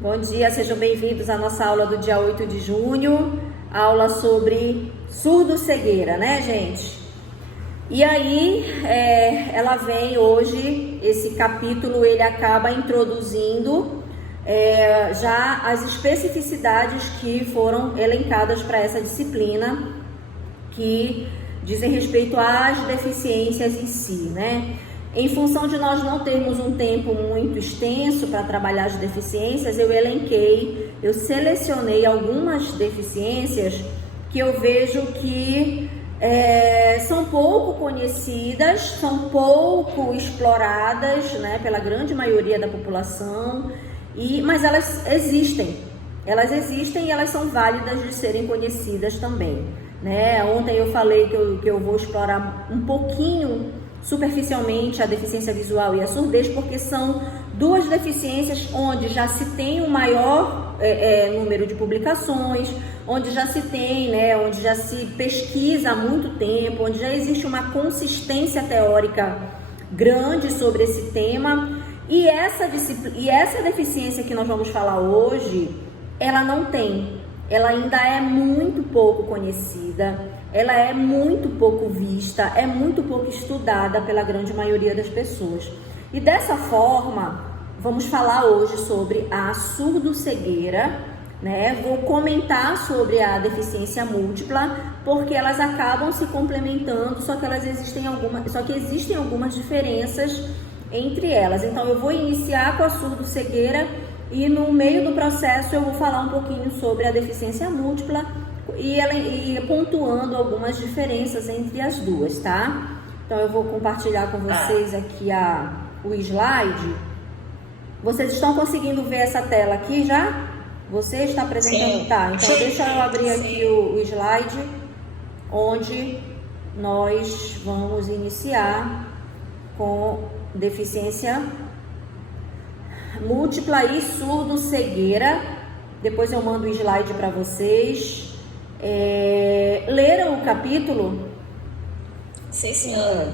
Bom dia, sejam bem-vindos à nossa aula do dia 8 de junho, aula sobre surdo-cegueira, né, gente? E aí, ela vem hoje, esse capítulo, ele acaba introduzindo já as especificidades que foram elencadas para essa disciplina, que dizem respeito às deficiências em si, né? Em função de nós não termos um tempo muito extenso para trabalhar as deficiências, eu selecionei algumas deficiências que eu vejo que são pouco conhecidas, são pouco exploradas, né, pela grande maioria da população, mas elas existem e elas são válidas de serem conhecidas também, né? Ontem eu falei que eu vou explorar um pouquinho superficialmente a deficiência visual e a surdez, porque são duas deficiências onde já se tem um maior número de publicações, onde já se tem, né, onde já se pesquisa há muito tempo, onde já existe uma consistência teórica grande sobre esse tema, e essa deficiência que nós vamos falar hoje, ela não tem, ela ainda é muito pouco conhecida, ela é muito pouco vista, é muito pouco estudada pela grande maioria das pessoas. E dessa forma, vamos falar hoje sobre a surdo-cegueira, né? Vou comentar sobre a deficiência múltipla, porque elas acabam se complementando, só que existem algumas diferenças entre elas. Então eu vou iniciar com a surdo-cegueira e no meio do processo eu vou falar um pouquinho sobre a deficiência múltipla e pontuando algumas diferenças entre as duas, tá? Então eu vou compartilhar com vocês aqui o slide. Vocês estão conseguindo ver essa tela aqui já? Você está apresentando? Sim. Tá, então deixa eu abrir aqui o slide, onde nós vamos iniciar com deficiência múltipla e surdo-cegueira. Depois eu mando o slide para vocês. Leram o capítulo? Sim, senhora.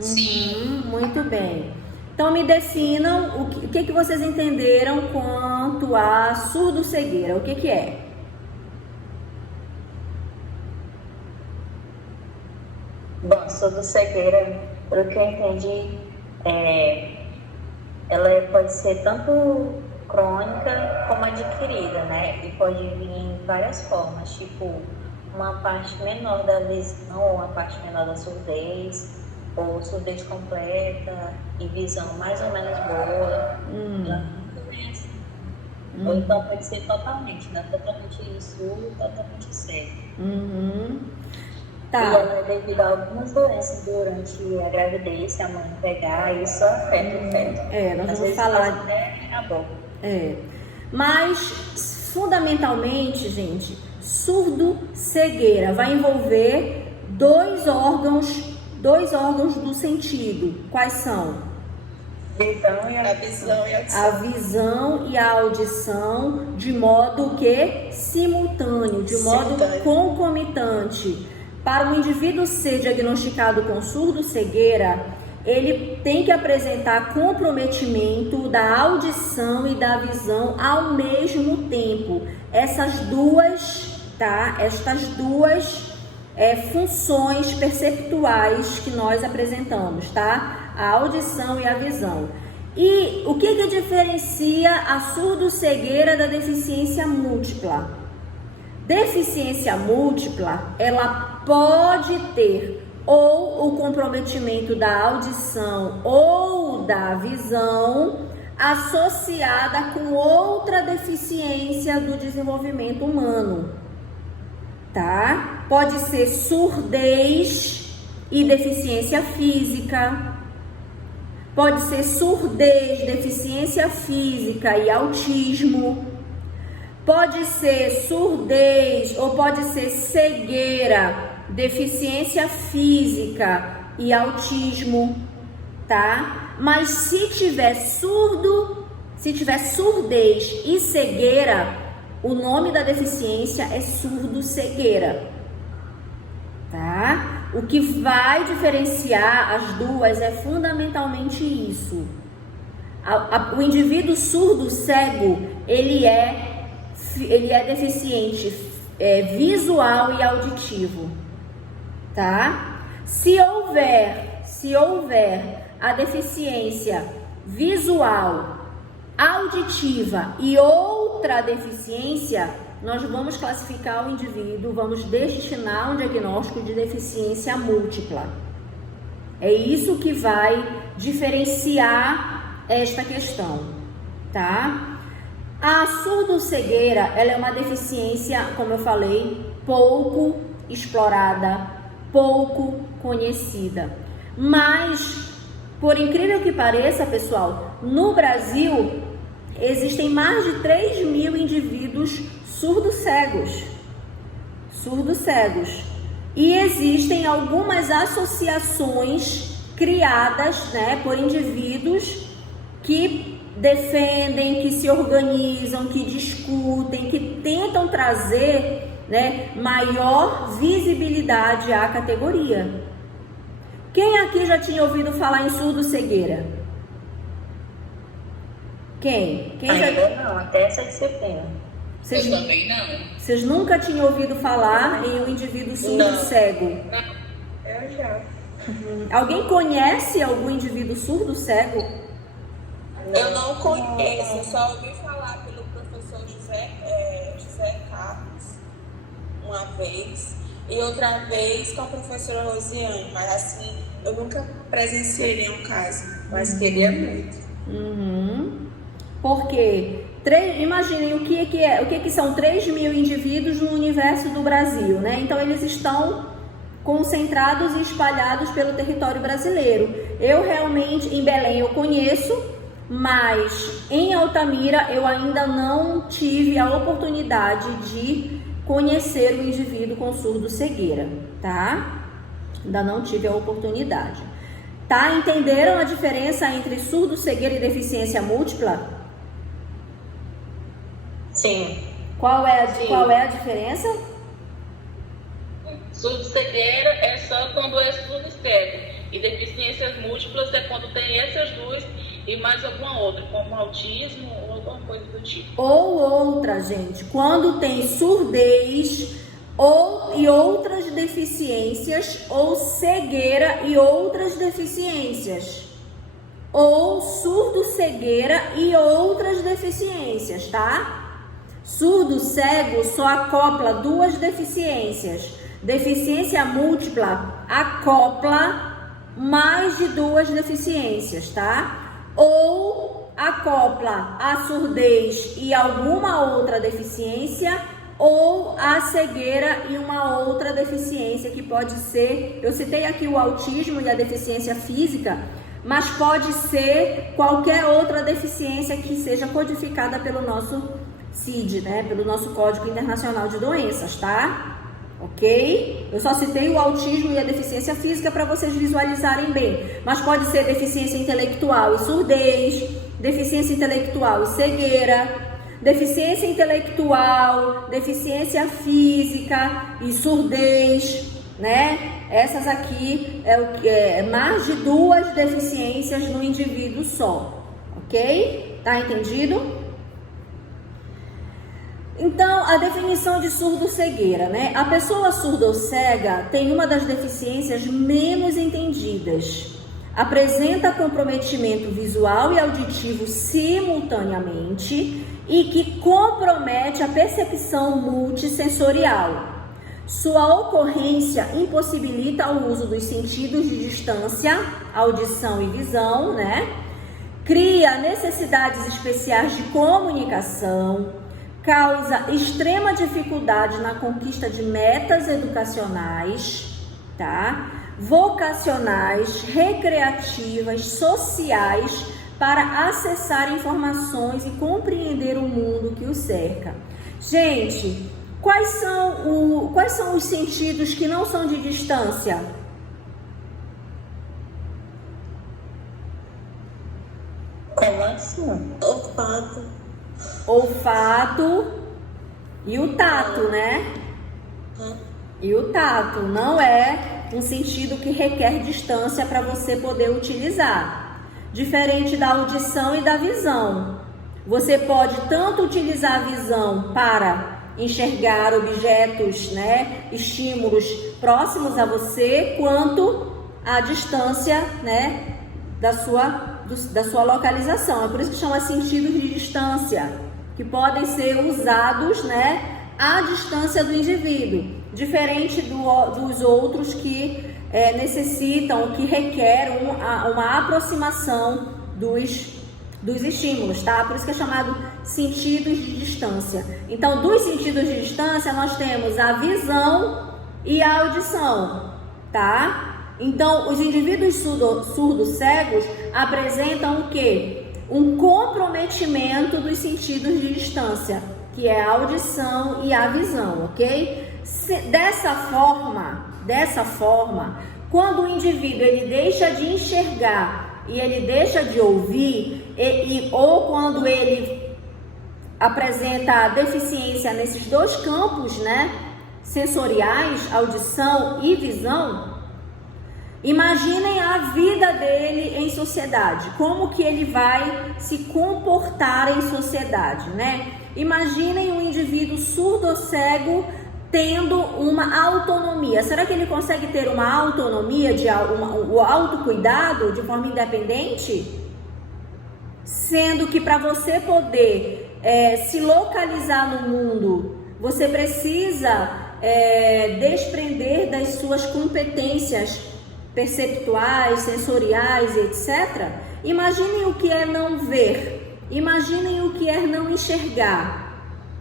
Sim. Muito bem. Então me definam o que vocês entenderam quanto a surdo-cegueira. O que é? Bom, surdo-cegueira, pelo que eu entendi, ela pode ser tanto crônica como adquirida, né? E pode vir em várias formas, tipo uma parte menor da visão ou uma parte menor da surdez, ou surdez completa e visão mais ou menos boa. Ou então pode ser totalmente, né? Totalmente surdo, totalmente cego. Tá. E ela é devido a algumas doenças durante a gravidez, se a mãe pegar, isso afeta o feto. Nós Às vamos vezes falar até na boca. Mas fundamentalmente, gente, surdo-cegueira vai envolver dois órgãos do sentido. Quais são? A visão e a audição, de modo que simultâneo, de modo concomitante. Para o indivíduo ser diagnosticado com surdo-cegueira, ele tem que apresentar comprometimento da audição e da visão ao mesmo tempo. Estas duas funções perceptuais que nós apresentamos, tá? A audição e a visão. E o que diferencia a surdo-cegueira da deficiência múltipla? Deficiência múltipla, ela pode ter ou o comprometimento da audição ou da visão associada com outra deficiência do desenvolvimento humano, tá? Pode ser surdez e deficiência física, pode ser surdez, deficiência física e autismo, pode ser surdez ou pode ser cegueira, deficiência física e autismo, tá? Mas se tiver surdez e cegueira, o nome da deficiência é surdo-cegueira, tá? O que vai diferenciar as duas é fundamentalmente isso. O indivíduo surdo-cego, ele é deficiente visual e auditivo, tá? Se houver a deficiência visual, auditiva e outra deficiência, nós vamos classificar o indivíduo, vamos destinar um diagnóstico de deficiência múltipla. É isso que vai diferenciar esta questão, tá? A surdo-cegueira, ela é uma deficiência, como eu falei, pouco explorada, pouco conhecida. Mas, por incrível que pareça, pessoal, no Brasil existem mais de 3.000 indivíduos surdo-cegos. E existem algumas associações criadas, né, por indivíduos que defendem, que se organizam, que discutem, que tentam trazer, né, maior visibilidade à categoria. Quem aqui já tinha ouvido falar em surdo-cegueira? Quem Ainda não, até essa disciplina. Eu também não. Vocês nunca tinham ouvido falar em um indivíduo surdo-cego? Eu já. Alguém conhece algum indivíduo surdo-cego? Eu não conheço, só ouvi falar pelo professor José Carlos uma vez e outra vez com a professora Rosiane, mas assim, eu nunca presenciei nenhum caso, mas queria muito. Porque imaginem o que são 3.000 indivíduos no universo do Brasil, né? Então eles estão concentrados e espalhados pelo território brasileiro. Eu realmente, em Belém eu conheço, mas em Altamira eu ainda não tive a oportunidade de conhecer o indivíduo com surdo-cegueira, tá? Ainda não tive a oportunidade. Tá? Entenderam a diferença entre surdo-cegueira e deficiência múltipla? Sim. Qual é a diferença? Surdo-cegueira é só quando é surdo-cego. E deficiências múltiplas é quando tem essas duas e mais alguma outra, como autismo ou alguma coisa do tipo. Ou outra, gente, quando tem surdez e outras deficiências, ou cegueira e outras deficiências. Ou surdo-cegueira e outras deficiências, tá? Surdo-cego só acopla duas deficiências. Deficiência múltipla acopla mais de duas deficiências, tá? Ou acopla a surdez e alguma outra deficiência, ou a cegueira e uma outra deficiência que pode ser, eu citei aqui o autismo e a deficiência física, mas pode ser qualquer outra deficiência que seja codificada pelo nosso CID, né? Pelo nosso Código Internacional de Doenças, tá? Ok? Eu só citei o autismo e a deficiência física para vocês visualizarem bem. Mas pode ser deficiência intelectual e surdez, deficiência intelectual e cegueira, deficiência intelectual, deficiência física e surdez, né? Essas aqui é mais de duas deficiências no indivíduo só, ok? Tá entendido? Então, a definição de surdo-cegueira, né? A pessoa surda ou cega tem uma das deficiências menos entendidas. Apresenta comprometimento visual e auditivo simultaneamente e que compromete a percepção multissensorial. Sua ocorrência impossibilita o uso dos sentidos de distância, audição e visão, né? Cria necessidades especiais de comunicação, causa extrema dificuldade na conquista de metas educacionais, tá? Vocacionais, recreativas, sociais, para acessar informações e compreender o mundo que o cerca. Gente, quais são os sentidos que não são de distância? Como assim? Olfato e o tato, né? E o tato não é um sentido que requer distância para você poder utilizar. Diferente da audição e da visão. Você pode tanto utilizar a visão para enxergar objetos, né, estímulos próximos a você, quanto a distância, né, da sua localização. É por isso que chama sentidos de distância, que podem ser usados, né, à distância do indivíduo, diferente dos outros que necessitam, que requerem uma aproximação dos estímulos, tá? Por isso que é chamado sentidos de distância. Então, dos sentidos de distância, nós temos a visão e a audição, tá? Então, os indivíduos surdos cegos apresentam o quê? Um comprometimento dos sentidos de distância, que é a audição e a visão, ok? Dessa forma, quando o indivíduo ele deixa de enxergar e ele deixa de ouvir, ou quando ele apresenta deficiência nesses dois campos, né, sensoriais, audição e visão, imaginem a vida dele em sociedade, como que ele vai se comportar em sociedade, né? Imaginem um indivíduo surdo ou cego tendo uma autonomia. Será que ele consegue ter uma autonomia, o autocuidado de forma independente? Sendo que para você poder se localizar no mundo, você precisa desprender das suas competências perceptuais, sensoriais, etc. Imaginem o que é não ver, imaginem o que é não enxergar.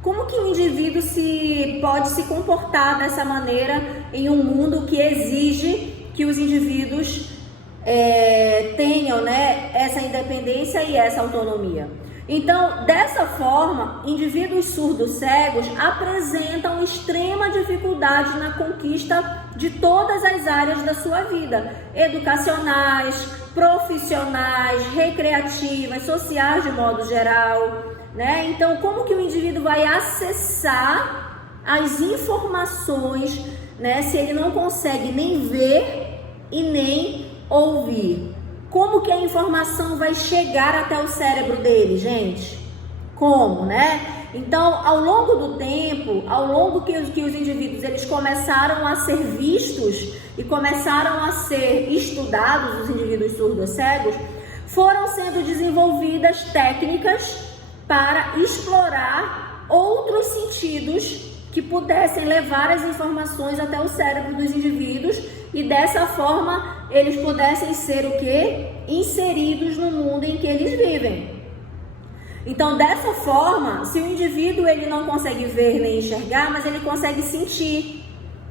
Como que um indivíduo pode se comportar dessa maneira em um mundo que exige que os indivíduos tenham, né, essa independência e essa autonomia? Então, dessa forma, indivíduos surdos cegos apresentam extrema dificuldade na conquista de todas as áreas da sua vida, educacionais, profissionais, recreativas, sociais de modo geral, né? Então, como que o indivíduo vai acessar as informações, né, se ele não consegue nem ver e nem ouvir? Como que a informação vai chegar até o cérebro dele, gente? Como, né? Então, ao longo do tempo, ao longo que os indivíduos eles começaram a ser vistos e começaram a ser estudados, os indivíduos surdos cegos, foram sendo desenvolvidas técnicas para explorar outros sentidos que pudessem levar as informações até o cérebro dos indivíduos e dessa forma eles pudessem ser o quê? Inseridos no mundo em que eles vivem. Então, dessa forma, se o indivíduo ele não consegue ver nem enxergar, mas ele consegue sentir,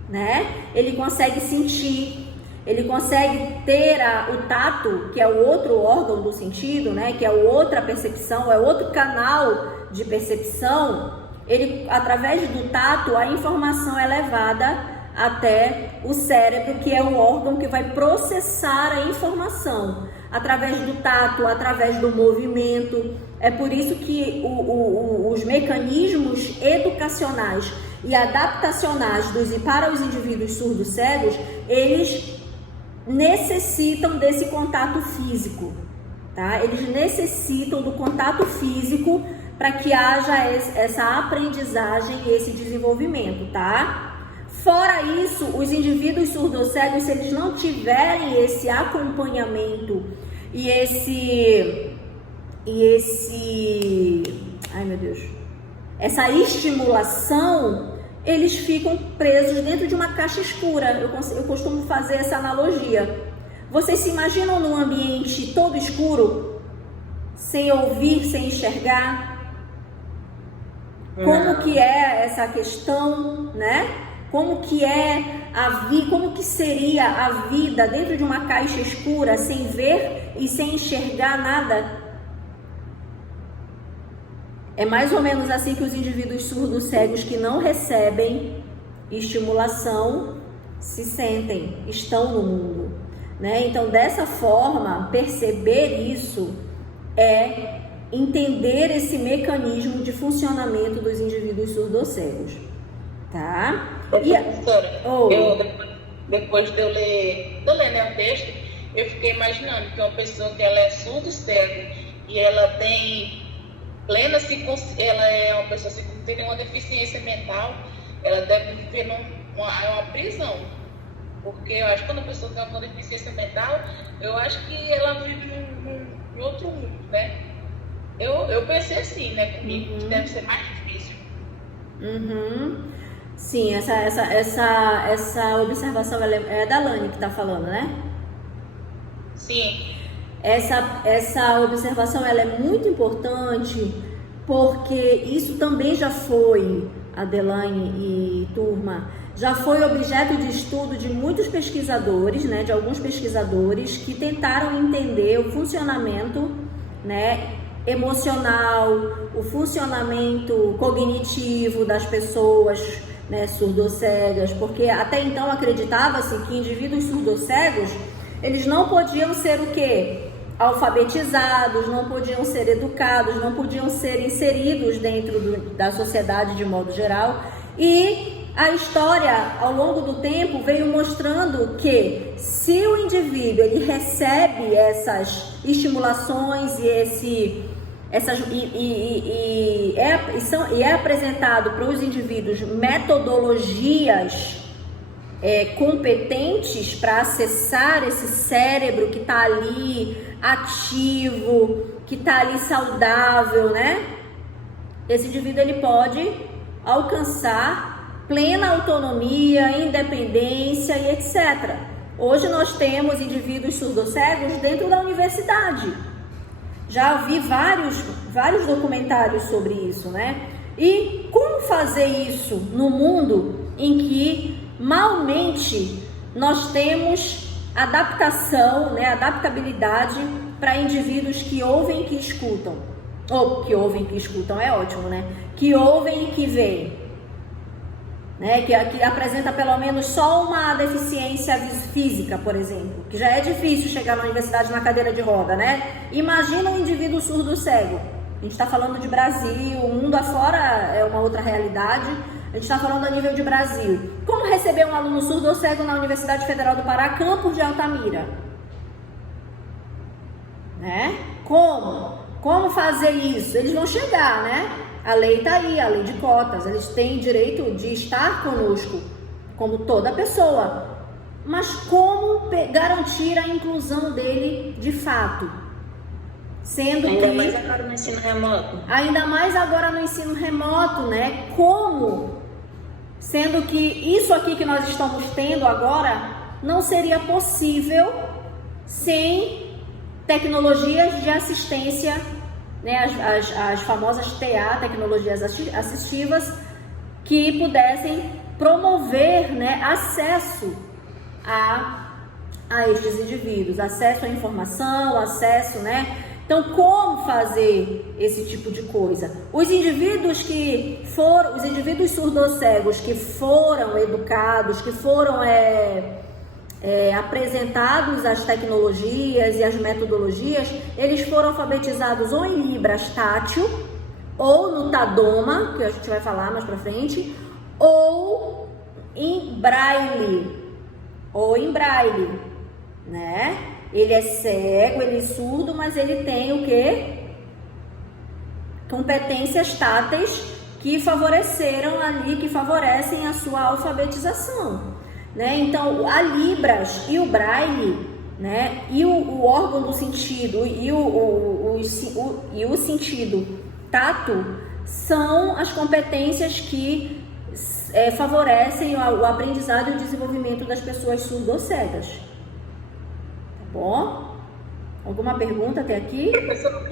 né? Ele consegue sentir, ele consegue ter o tato, que é o outro órgão do sentido, né? Que é outra percepção, é outro canal de percepção. Ele, através do tato, a informação é levada até o cérebro, que é o órgão que vai processar a informação através do tato, através do movimento. É por isso que os mecanismos educacionais e adaptacionais para os indivíduos surdos cegos, eles necessitam desse contato físico, tá? Eles necessitam do contato físico para que haja essa aprendizagem e esse desenvolvimento, tá? Fora isso, os indivíduos surdo-cegos, se eles não tiverem esse acompanhamento e essa estimulação, eles ficam presos dentro de uma caixa escura. Eu costumo fazer essa analogia. Vocês se imaginam num ambiente todo escuro, sem ouvir, sem enxergar? Como que é essa questão, né? Como que como que seria a vida dentro de uma caixa escura, sem ver e sem enxergar nada? É mais ou menos assim que os indivíduos surdos cegos que não recebem estimulação se sentem, estão no mundo, né? Então, dessa forma, perceber isso é entender esse mecanismo de funcionamento dos indivíduos surdos cegos, tá? Professora, depois de eu ler, né, o texto, eu fiquei imaginando que uma pessoa que ela é surdo cego e ela tem plena, ela é uma pessoa que tem uma deficiência mental, ela deve viver uma prisão. Porque eu acho que quando a pessoa tem uma deficiência mental, eu acho que ela vive em outro mundo, né? Eu pensei assim, né, comigo, que deve ser mais difícil. Sim, essa observação é da Lani que está falando, né? Sim. Essa observação ela é muito importante, porque isso também já foi, Adeline e turma, já foi objeto de estudo de muitos pesquisadores, né, de alguns pesquisadores que tentaram entender o funcionamento, né, emocional, o funcionamento cognitivo das pessoas, né, surdocégas, porque até então acreditava-se que indivíduos surdocegos, eles não podiam ser o quê? Alfabetizados, não podiam ser educados, não podiam ser inseridos dentro da sociedade de modo geral. E a história, ao longo do tempo, veio mostrando que se o indivíduo ele recebe essas estimulações e é apresentado para os indivíduos metodologias competentes para acessar esse cérebro que está ali ativo, que está ali saudável, né? Esse indivíduo ele pode alcançar plena autonomia, independência e etc. Hoje nós temos indivíduos surdocegos dentro da universidade. Já vi vários documentários sobre isso, né? E como fazer isso no mundo em que malmente nós temos adaptação, né, adaptabilidade para indivíduos que ouvem e que escutam. Ou que ouvem e que escutam é ótimo, né? Que ouvem e que veem. Né? Que apresenta pelo menos só uma deficiência física, por exemplo. Que já é difícil chegar na universidade na cadeira de roda, né? Imagina um indivíduo surdo-cego. A gente está falando de Brasil, o mundo afora é uma outra realidade. A gente está falando a nível de Brasil. Como receber um aluno surdo-cego na Universidade Federal do Pará, campus de Altamira? Né? Como fazer isso? Eles vão chegar, né? A lei está aí, a lei de cotas. Eles têm direito de estar conosco, como toda pessoa. Mas como garantir a inclusão dele de fato? Sendo ainda que... mais agora no ensino remoto. Ainda mais agora no ensino remoto, né? Como? Sendo que isso aqui que nós estamos tendo agora não seria possível sem tecnologias de assistência, né? As famosas TA, tecnologias assistivas, que pudessem promover, né, acesso a estes indivíduos, acesso à informação, acesso, né? Então, como fazer esse tipo de coisa? Os indivíduos surdocegos que foram educados, que foram apresentados as tecnologias e as metodologias, eles foram alfabetizados ou em Libras tátil, ou no Tadoma, que a gente vai falar mais pra frente, ou em Braille, né? Ele é cego, ele é surdo, mas ele tem o quê? Competências táteis que favoreceram ali, que favorecem a sua alfabetização, né? Então, a Libras e o Braille, né? E o órgão do sentido e o sentido tato são as competências que favorecem o aprendizado e o desenvolvimento das pessoas surdo-cegas. Bom, alguma pergunta até aqui? Professor,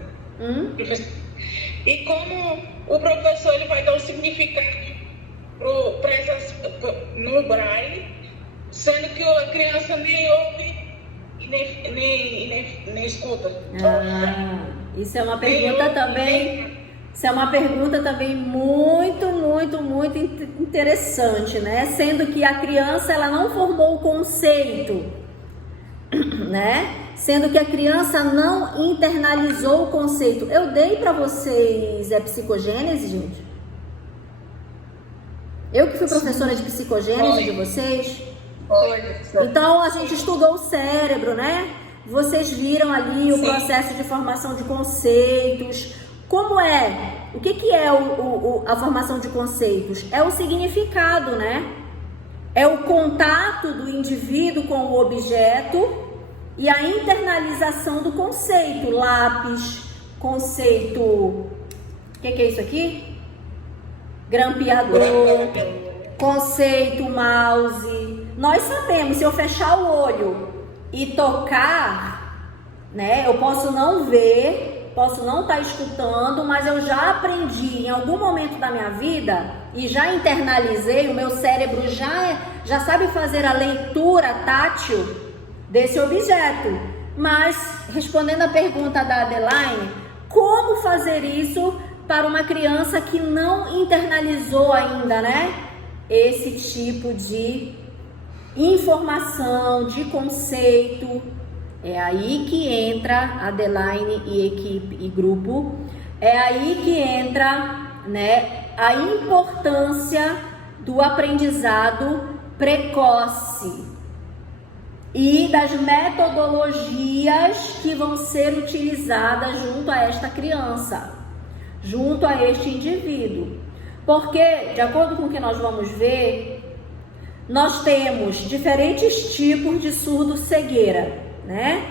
e como o professor ele vai dar o significado no Braille, sendo que a criança nem ouve e nem escuta? Isso é uma pergunta também. Isso é uma pergunta também muito interessante, né? Sendo que a criança ela não formou o conceito, né? Sendo que a criança não internalizou o conceito. Eu dei para vocês psicogênese, gente? Eu que fui professora de psicogênese de vocês? Foi. Então a gente estudou o cérebro, né? Vocês viram ali o processo de formação de conceitos, Como é? O que é a formação de conceitos? É o significado, né? É o contato do indivíduo com o objeto e a internalização do conceito. Lápis, conceito... O que é isso aqui? Grampeador, conceito mouse. Nós sabemos, se eu fechar o olho e tocar, né? Eu posso não ver, posso não estar escutando, mas eu já aprendi em algum momento da minha vida e já internalizei, o meu cérebro já sabe fazer a leitura tátil desse objeto. Mas, respondendo a pergunta da Adeline, como fazer isso para uma criança que não internalizou ainda, né? Esse tipo de informação, de conceito. É aí que entra Adeline e equipe e grupo. É aí que entra, né, a importância do aprendizado precoce e das metodologias que vão ser utilizadas junto a esta criança, junto a este indivíduo. Porque, de acordo com o que nós vamos ver, nós temos diferentes tipos de surdo-cegueira, né?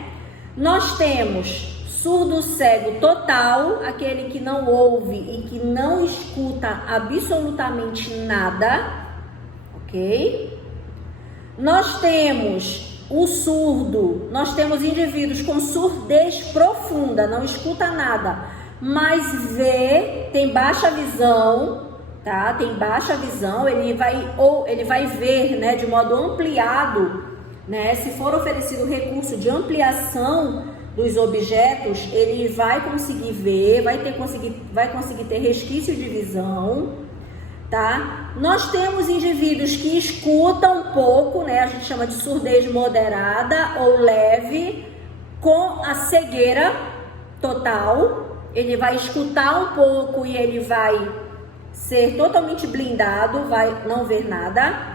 Nós temos surdo-cego total, aquele que não ouve e que não escuta absolutamente nada, ok? Nós temos o surdo, nós temos indivíduos com surdez profunda, não escuta nada, mas vê, tem baixa visão, tá? Tem baixa visão, ele vai ver, né, de modo ampliado, né? Se for oferecido o recurso de ampliação dos objetos, ele vai conseguir ver, vai conseguir ter resquício de visão, tá? Nós temos indivíduos que escutam um pouco, né? A gente chama de surdez moderada ou leve, com a cegueira total. Ele vai escutar um pouco e ele vai ser totalmente blindado, vai não ver nada.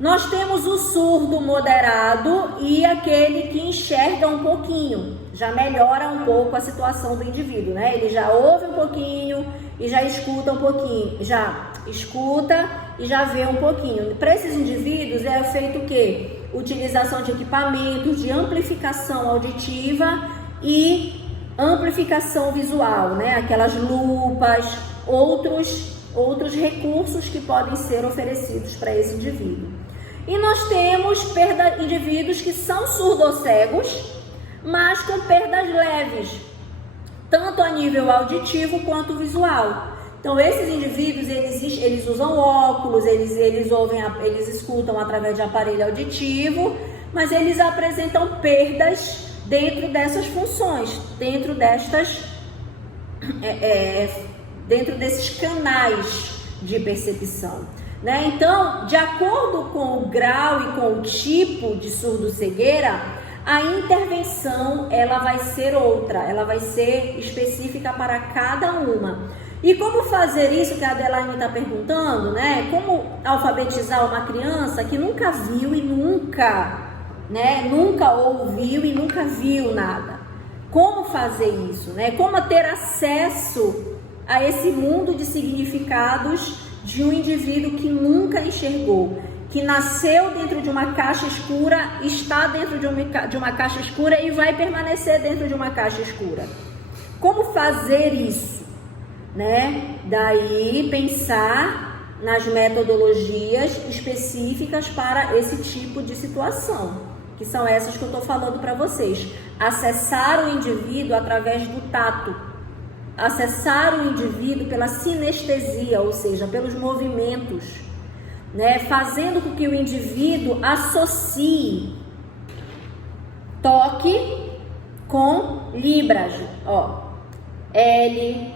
Nós temos o surdo moderado e aquele que enxerga um pouquinho, já melhora um pouco a situação do indivíduo, né? Ele já ouve um pouquinho e já escuta um pouquinho, já escuta e já vê um pouquinho. Para esses indivíduos é feito o quê? Utilização de equipamentos de amplificação auditiva e amplificação visual, né? Aquelas lupas, outros recursos que podem ser oferecidos para esse indivíduo. E nós temos indivíduos que são surdocegos, mas com perdas leves, tanto a nível auditivo quanto visual. Então, esses indivíduos, eles usam óculos, eles escutam através de aparelho auditivo, mas eles apresentam perdas dentro dessas funções, dentro desses canais de percepção, né? Então, de acordo com o grau e com o tipo de surdo-cegueira, a intervenção ela vai ser outra, ela vai ser específica para cada uma. E como fazer isso que a Adeline está perguntando, né? Como alfabetizar uma criança que nunca viu e nunca ouviu e nunca viu nada? Como fazer isso, né? Como ter acesso a esse mundo de significados de um indivíduo que nunca enxergou, que nasceu dentro de uma caixa escura, está dentro de uma caixa escura e vai permanecer dentro de uma caixa escura. Como fazer isso, né? Daí pensar nas metodologias específicas para esse tipo de situação, que são essas que eu estou falando para vocês. Acessar o indivíduo através do tato, acessar o indivíduo pela sinestesia, ou seja, pelos movimentos, né? Fazendo com que o indivíduo associe toque com libras, ó, L,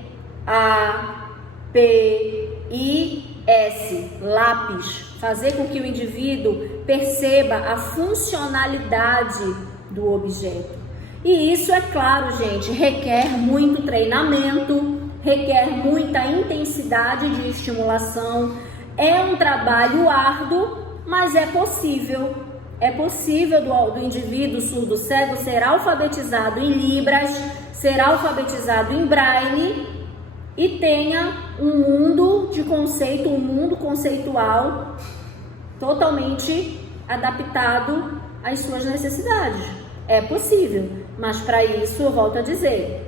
A, P, I, S, lápis. Fazer com que o indivíduo perceba a funcionalidade do objeto. E isso, é claro, gente, requer muito treinamento, requer muita intensidade de estimulação. É um trabalho árduo, mas é possível. É possível do indivíduo surdo-cego ser alfabetizado em libras, ser alfabetizado em braille, e tenha um mundo de conceito, um mundo conceitual totalmente adaptado às suas necessidades. É possível, mas para isso, eu volto a dizer,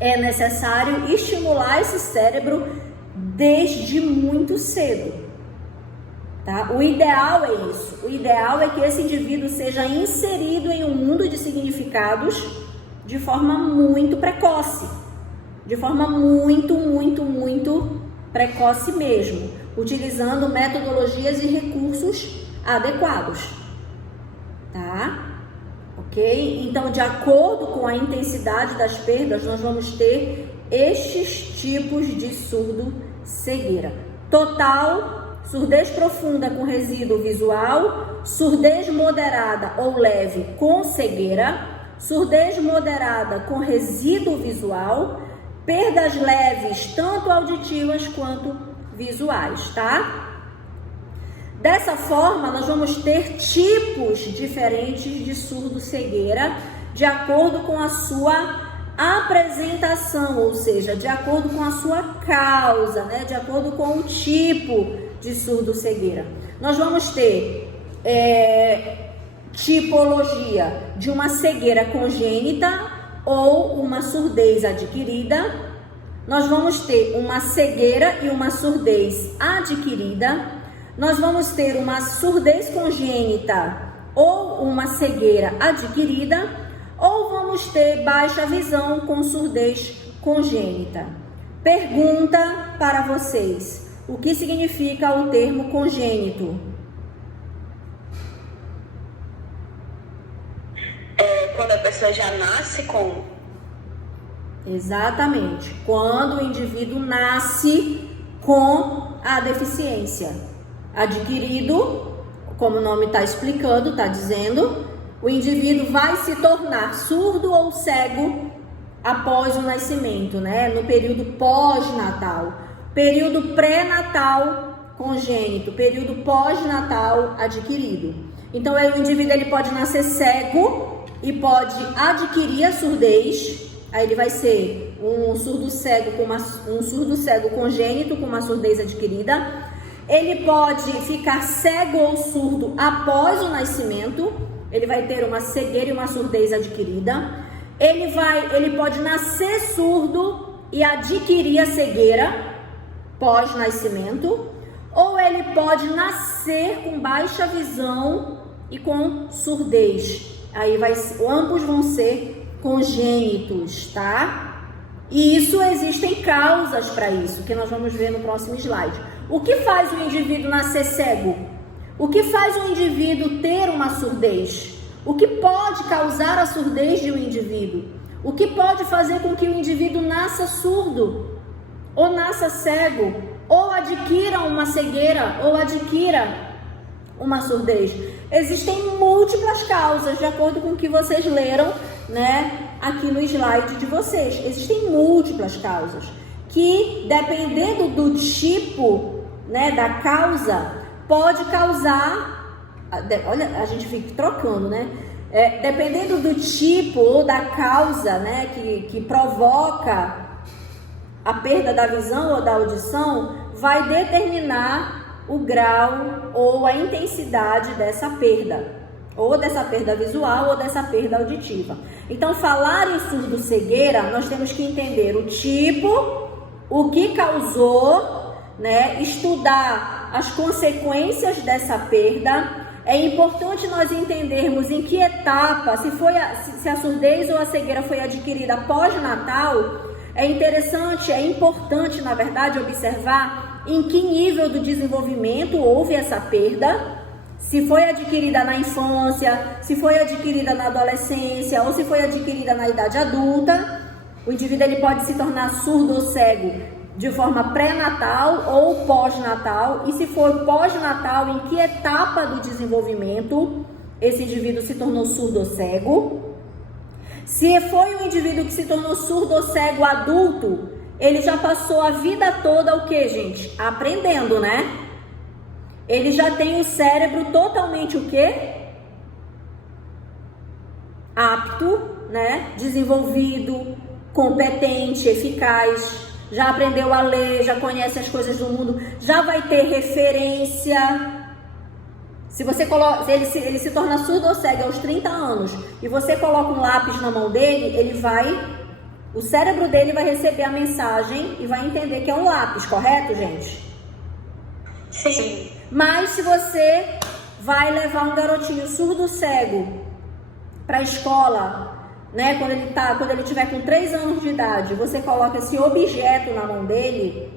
é necessário estimular esse cérebro desde muito cedo, tá? O ideal é isso. O ideal é que esse indivíduo seja inserido em um mundo de significados de forma muito precoce, de forma muito precoce mesmo, utilizando metodologias e recursos adequados, tá? Ok? Então, de acordo com a intensidade das perdas, nós vamos ter estes tipos de surdo-cegueira. Total, surdez profunda com resíduo visual, surdez moderada ou leve com cegueira, surdez moderada com resíduo visual, perdas leves, tanto auditivas quanto visuais, tá? Dessa forma, nós vamos ter tipos diferentes de surdo-cegueira de acordo com a sua apresentação, ou seja, de acordo com a sua causa, né? De acordo com o tipo de surdo-cegueira. Nós vamos ter tipologia de uma cegueira congênita ou uma surdez adquirida. Nós vamos ter uma cegueira e uma surdez adquirida. Nós vamos ter uma surdez congênita ou uma cegueira adquirida, ou vamos ter baixa visão com surdez congênita. Pergunta para vocês: o que significa o termo congênito? Quando a pessoa já nasce com... Exatamente, quando o indivíduo nasce com a deficiência. Adquirido, como o nome está explicando, está dizendo, o indivíduo vai se tornar surdo ou cego após o nascimento, né? No período pós-natal, período pré-natal congênito, período pós-natal adquirido. Então, o indivíduo ele pode nascer cego e pode adquirir a surdez. Aí ele vai ser um surdo cego congênito com uma surdez adquirida. Ele pode ficar cego ou surdo após o nascimento. Ele vai ter uma cegueira e uma surdez adquirida. Ele pode nascer surdo e adquirir a cegueira pós-nascimento. Ou ele pode nascer com baixa visão e com surdez. Aí ambos vão ser congênitos, tá? E existem causas para isso, que nós vamos ver no próximo slide. O que faz o indivíduo nascer cego? O que faz o indivíduo ter uma surdez? O que pode causar a surdez de um indivíduo? O que pode fazer com que o indivíduo nasça surdo? Ou nasça cego? Ou adquira uma cegueira? Ou adquira uma surdez? Existem múltiplas causas, de acordo com o que vocês leram, né, aqui no slide de vocês. Existem múltiplas causas que, dependendo do tipo, né, da causa, pode causar, olha, a gente fica trocando, né? Dependendo do tipo ou da causa, né, que provoca a perda da visão ou da audição, vai determinar o grau ou a intensidade dessa perda, ou dessa perda visual ou dessa perda auditiva. Então, falar em surdo-cegueira, nós temos que entender o tipo, o que causou, né, estudar as consequências dessa perda. É importante nós entendermos em que etapa, se a surdez ou a cegueira foi adquirida pós-natal. É importante, na verdade, observar em que nível do desenvolvimento houve essa perda, se foi adquirida na infância, se foi adquirida na adolescência ou se foi adquirida na idade adulta. O indivíduo ele pode se tornar surdo ou cego de forma pré-natal ou pós-natal, e se for pós-natal, em que etapa do desenvolvimento esse indivíduo se tornou surdo ou cego. Se foi um indivíduo que se tornou surdo ou cego adulto, ele já passou a vida toda o que, gente? Aprendendo, né? Ele já tem o cérebro totalmente o quê? Apto, né? Desenvolvido, competente, eficaz. já aprendeu a ler, já conhece as coisas do mundo, já vai ter referência. Se você coloca, se ele se torna surdo ou cego aos 30 anos e você coloca um lápis na mão dele, o cérebro dele vai receber a mensagem e vai entender que é um lápis, correto, gente? Sim. Mas se você vai levar um garotinho surdo cego para a escola, né, quando ele tiver com 3 anos de idade, você coloca esse objeto na mão dele,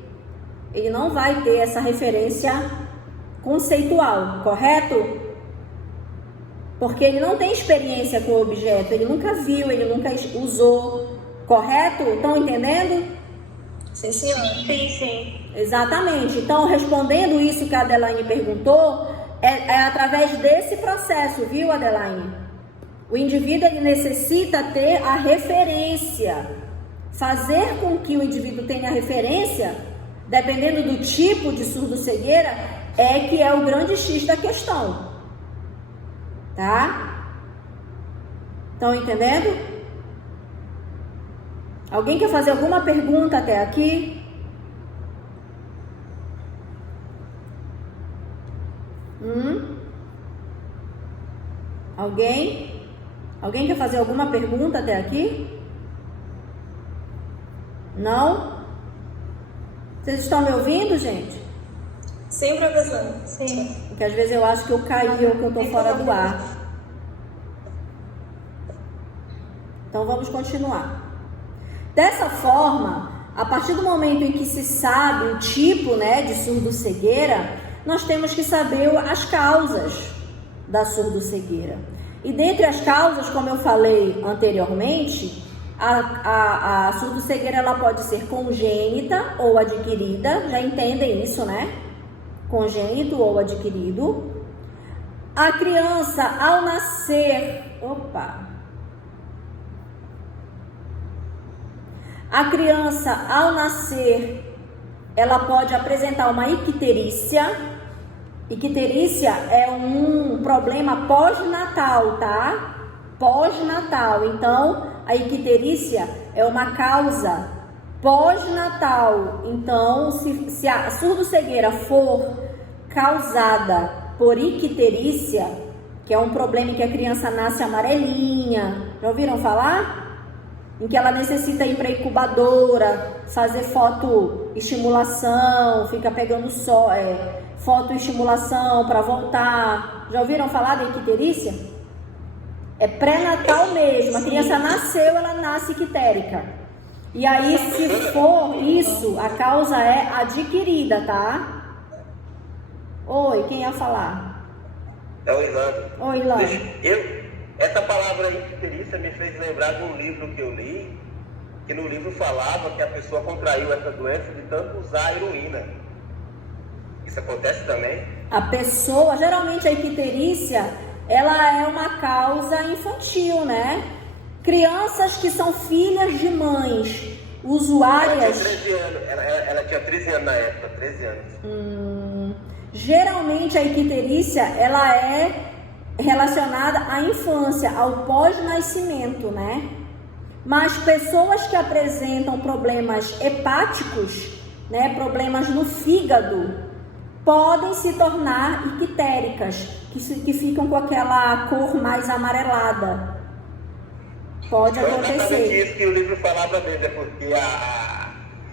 ele não vai ter essa referência conceitual, correto? Porque ele não tem experiência com o objeto, ele nunca viu, ele nunca usou, correto? Estão entendendo? Sim, senhora. Sim. Exatamente. Então, respondendo isso que a Adelaine perguntou, é através desse processo, viu, Adelaine? O indivíduo ele necessita ter a referência. Fazer com que o indivíduo tenha referência, dependendo do tipo de surdo-cegueira, que é o grande X da questão. Tá? Estão entendendo? Alguém quer fazer alguma pergunta até aqui? Alguém? Alguém quer fazer alguma pergunta até aqui? Não? Vocês estão me ouvindo, gente? Sim, professor. Sim. Porque às vezes eu acho que eu caí ou que eu estou fora do ar. Então vamos continuar. Dessa forma, a partir do momento em que se sabe o tipo, né, de surdo-cegueira, nós temos que saber as causas da surdo-cegueira. E dentre as causas, como eu falei anteriormente, a surdo-cegueira ela pode ser congênita ou adquirida, já entendem isso, né? Congênito ou adquirido. A criança ao nascer, a criança ao nascer, ela pode apresentar uma icterícia. Icterícia é um problema pós-natal, tá? Pós-natal. Então, a icterícia é uma causa pós-natal. Então, se a surdo-cegueira for causada por icterícia, que é um problema em que a criança nasce amarelinha, já ouviram falar? Em que ela necessita ir para a incubadora, fazer fotoestimulação, fica pegando fotoestimulação para voltar. Já ouviram falar da icterícia? É pré-natal mesmo, a criança nasceu, ela nasce ictérica. E aí, se for isso, a causa é adquirida, tá? Oi, quem ia falar? É o Irlando. Oi, Irlando. Essa palavra icterícia me fez lembrar de um livro que eu li, que no livro falava que a pessoa contraiu essa doença de tanto usar heroína. Isso acontece também? A pessoa, geralmente a icterícia, ela é uma causa infantil, né? Crianças que são filhas de mães usuárias... Ela tinha 13 anos na época, 13 anos. Geralmente a icterícia, ela é relacionada à infância, ao pós-nascimento, né? Mas pessoas que apresentam problemas hepáticos, né, problemas no fígado, podem se tornar ictéricas, que ficam com aquela cor mais amarelada. Pode acontecer. Exatamente isso que o livro falava mesmo, é porque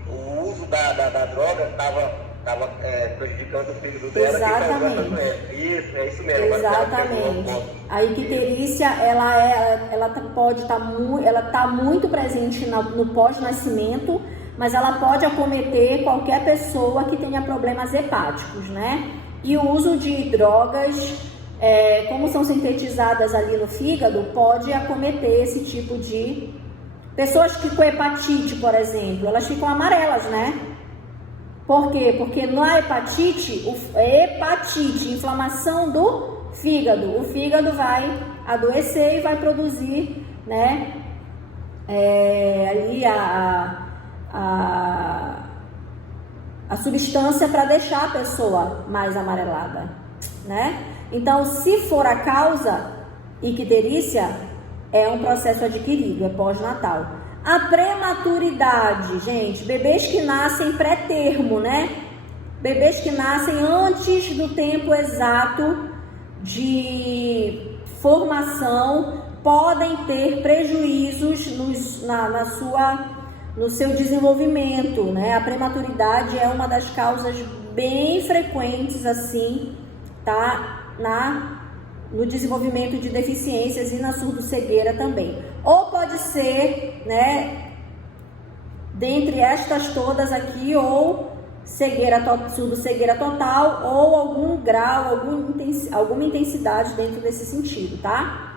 o uso da droga estava prejudicando o fígado dela. Exatamente. Isso, é isso mesmo. Exatamente. A icterícia, ela pode estar muito presente no pós-nascimento, mas ela pode acometer qualquer pessoa que tenha problemas hepáticos, né? E o uso de drogas, como são sintetizadas ali no fígado, pode acometer esse tipo de... Pessoas que com hepatite, por exemplo, elas ficam amarelas, né? Por quê? Porque na hepatite, inflamação do fígado. O fígado vai adoecer e vai produzir, né, ali a substância para deixar a pessoa mais amarelada, né? Então, se for a causa icterícia, é um processo adquirido, é pós-natal. A prematuridade, gente, bebês que nascem pré-termo, né? Bebês que nascem antes do tempo exato de formação podem ter prejuízos no seu desenvolvimento, né? A prematuridade é uma das causas bem frequentes, assim, tá? No desenvolvimento de deficiências e na surdo-cegueira também. Ou pode ser, né, dentre estas todas aqui, ou surdo-cegueira total, ou algum grau, alguma intensidade dentro desse sentido, tá?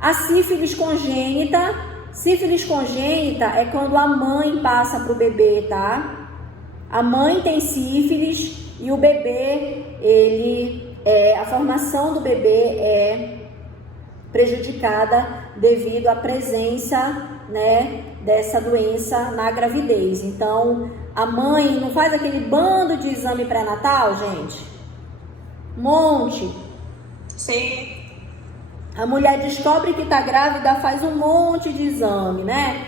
A sífilis congênita. Sífilis congênita é quando a mãe passa para o bebê, tá? A mãe tem sífilis e o bebê, a formação do bebê é prejudicada devido à presença, né, dessa doença na gravidez. Então, a mãe não faz aquele bando de exame pré-natal, gente? Monte. Sim. A mulher descobre que está grávida, faz um monte de exame, né?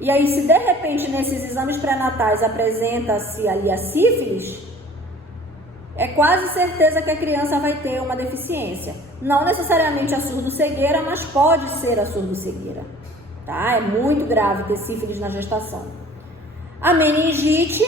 E aí, se de repente nesses exames pré-natais apresenta-se ali a sífilis, é quase certeza que a criança vai ter uma deficiência. Não necessariamente a surdo-cegueira, mas pode ser a surdo-cegueira, tá? É muito grave ter sífilis na gestação. A meningite,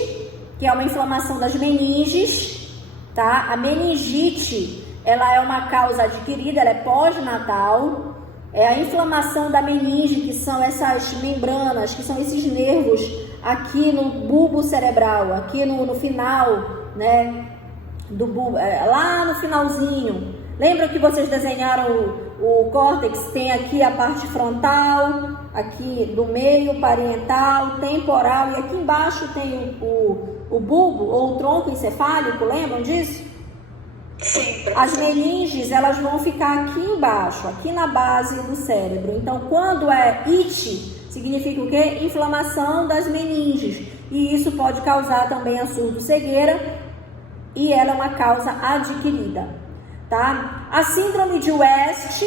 que é uma inflamação das meninges, tá? A meningite, ela é uma causa adquirida, ela é pós-natal. É a inflamação da meninge, que são essas membranas, que são esses nervos aqui no bulbo cerebral, aqui no final, né? Do bulbo, lá no finalzinho. Lembra que vocês desenharam o córtex? Tem aqui a parte frontal, aqui do meio, parietal, temporal, e aqui embaixo tem o bulbo ou o tronco encefálico, lembram disso? Sim. As meninges, elas vão ficar aqui embaixo, aqui na base do cérebro. Então, quando é it, significa o quê? Inflamação das meninges. E isso pode causar também a surdo-cegueira, e ela é uma causa adquirida, tá? A síndrome de West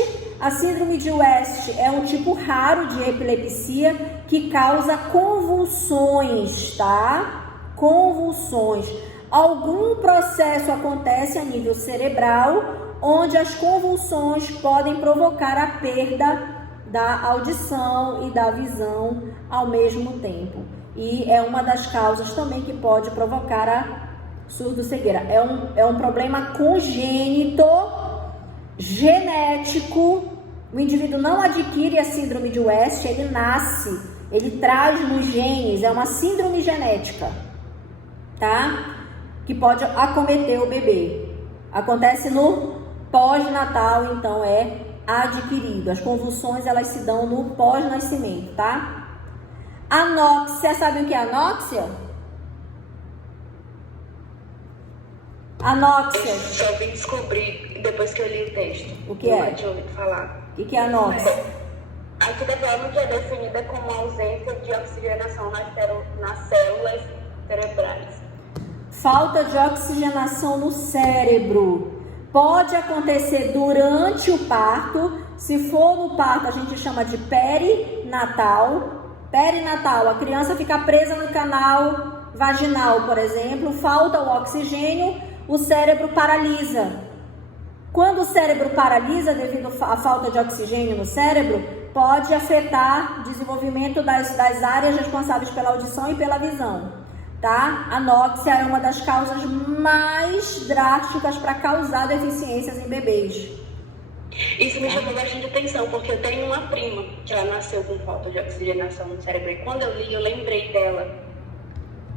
é um tipo raro de epilepsia que causa convulsões, tá? Convulsões. Algum processo acontece a nível cerebral, onde as convulsões podem provocar a perda da audição e da visão ao mesmo tempo. E é uma das causas também que pode provocar a surdo-cegueira. É um problema congênito, genético. O indivíduo não adquire a síndrome de West, ele nasce, ele traz nos genes, é uma síndrome genética, tá? Que pode acometer o bebê. Acontece no pós-natal, então é adquirido. As convulsões, elas se dão no pós-nascimento, tá? Anóxia, sabe o que é anóxia? Anóxia. Eu só vim descobrir depois que eu li o texto. O que é? Eu tinha ouvido falar. O que é anóxia? Aqui da forma que é definida como ausência de oxigenação nas células cerebrais. Falta de oxigenação no cérebro. Pode acontecer durante o parto. Se for no parto, a gente chama de perinatal. Perinatal, a criança fica presa no canal vaginal, por exemplo. Falta o oxigênio, o cérebro paralisa. Quando o cérebro paralisa devido à falta de oxigênio no cérebro, pode afetar o desenvolvimento das áreas responsáveis pela audição e pela visão. Tá? A anóxia é uma das causas mais drásticas para causar deficiências em bebês. Isso me chamou bastante atenção, porque eu tenho uma prima que ela nasceu com falta de oxigenação no cérebro. E quando eu li, eu lembrei dela.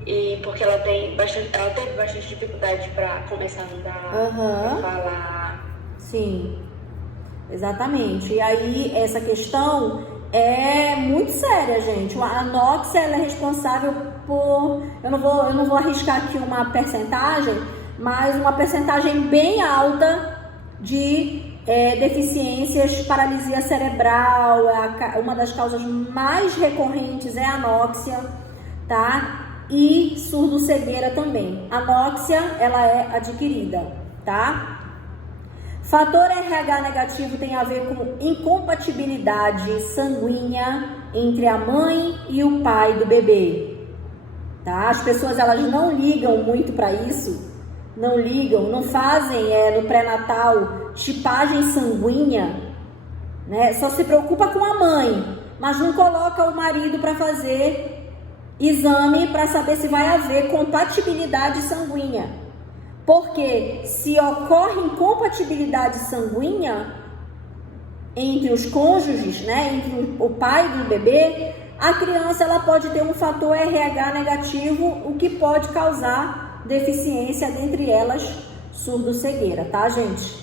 E porque ela teve bastante dificuldade para começar a andar, pra falar. Sim, exatamente. E aí, essa questão é muito séria, gente. A anóxia, ela é responsável por... Eu não vou arriscar aqui uma percentagem, mas uma percentagem bem alta de deficiências, paralisia cerebral. Uma das causas mais recorrentes é a anóxia, tá? E surdo-cegueira também. A anóxia, ela é adquirida, tá? Fator RH negativo tem a ver com incompatibilidade sanguínea entre a mãe e o pai do bebê. Tá? As pessoas elas não ligam muito para isso, não ligam, não fazem no pré-natal chipagem sanguínea, né? Só se preocupa com a mãe, mas não coloca o marido para fazer exame para saber se vai haver compatibilidade sanguínea. Porque se ocorre incompatibilidade sanguínea entre os cônjuges, né, entre o pai do bebê, a criança ela pode ter um fator RH negativo, o que pode causar deficiência, dentre elas surdo-cegueira, tá, gente?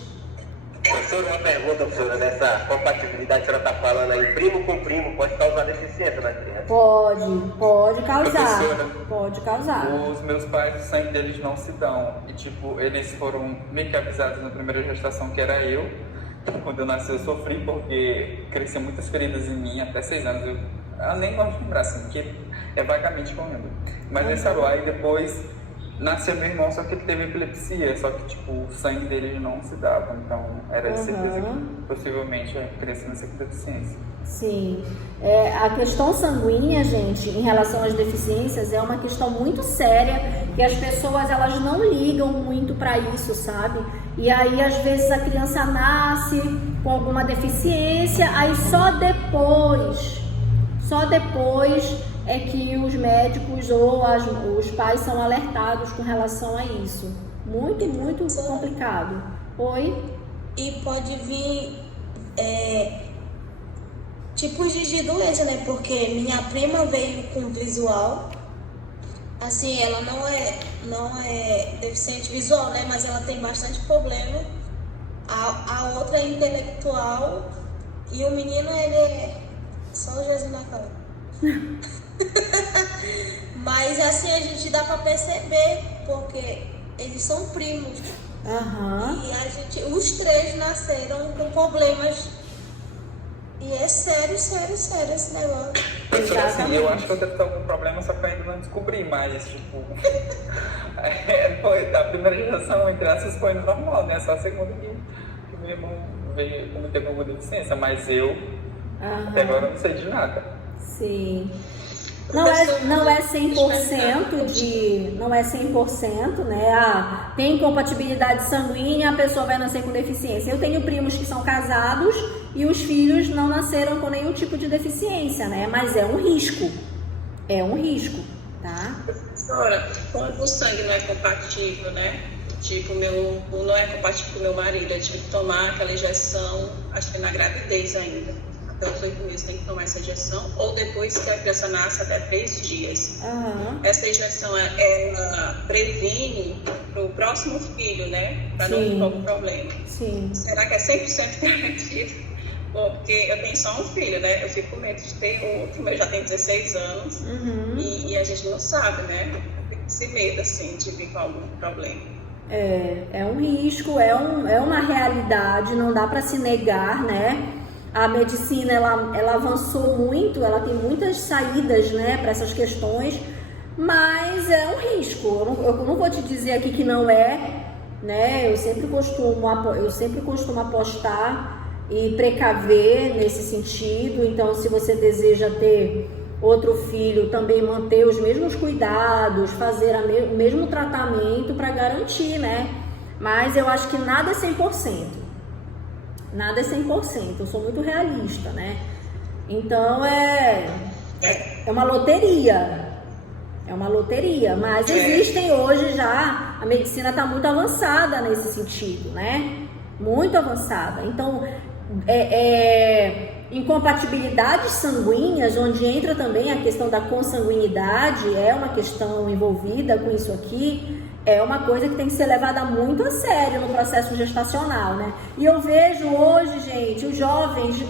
Professora, uma pergunta, professora, nessa compatibilidade que a senhora está falando aí, primo com primo pode causar deficiência na criança? Pode causar. Professora, Pode causar. Os meus pais, o sangue deles não se dão. E, tipo, eles foram meio que avisados na primeira gestação que era eu. Quando eu nasci, eu sofri porque cresciam muitas feridas em mim, até 6 anos. Eu nem gosto de lembrar, assim, porque é vagamente correndo. Mas nessa lá, e depois nasceu meu irmão, só que ele teve epilepsia, só que, tipo, o sangue dele não se dava. Então, era de certeza que possivelmente a criança nasceu com deficiência. Sim. A questão sanguínea, gente, em relação às deficiências, é uma questão muito séria que as pessoas elas não ligam muito para isso, sabe? E aí, às vezes, a criança nasce com alguma deficiência, aí só depois é que os médicos ou os pais são alertados com relação a isso. Muito, muito complicado. Oi? E pode vir tipos de doença, né? Porque minha prima veio com visual. Assim, ela não é deficiente visual, né? Mas ela tem bastante problema. A outra é intelectual. E o menino, ele é só o Jesus na cara. Mas assim, a gente dá pra perceber, porque eles são primos. E os 3 nasceram com problemas. E é sério esse negócio. Assim, eu acho que eu devo ter algum problema, só que eu ainda não descobri, mas, tipo, a primeira geração, entre essas, foi normal, né? Só a segunda que meu irmão veio cometer alguma deficiência, mas eu, até agora, não sei de nada. Sim. Não é 100%, né? Tem incompatibilidade sanguínea, a pessoa vai nascer com deficiência. Eu tenho primos que são casados e os filhos não nasceram com nenhum tipo de deficiência, né? Mas é um risco. É um risco, tá? Professora, quando o sangue não é compatível, né? Tipo, não é compatível com o meu marido, eu tive que tomar aquela injeção, acho que na gravidez ainda. Até os 8 meses tem que tomar essa injeção, ou depois que a criança nasce, até 3 dias. Essa injeção, ela previne para o próximo filho, né? Para não ter algum problema. Sim. Será que é 100% garantido? Bom, porque eu tenho só um filho, né? Eu fico com medo de ter outro, mas eu já tenho 16 anos. E a gente não sabe, né? Eu fico com esse medo, assim, de vir com algum problema. É um risco, é uma realidade, não dá para se negar, né? A medicina, ela avançou muito, ela tem muitas saídas, né, para essas questões, mas é um risco. Eu não vou te dizer aqui que não é, né? Eu sempre costumo apostar e precaver nesse sentido. Então, se você deseja ter outro filho, também manter os mesmos cuidados, fazer o mesmo tratamento para garantir, né? Mas eu acho que nada é 100%. Nada é 100%, eu sou muito realista, né? Então é uma loteria. É uma loteria, mas existem hoje já, a medicina está muito avançada nesse sentido, né? Muito avançada. Então, incompatibilidades sanguíneas, onde entra também a questão da consanguinidade, é uma questão envolvida com isso aqui. É uma coisa que tem que ser levada muito a sério no processo gestacional, né? E eu vejo hoje, gente, os jovens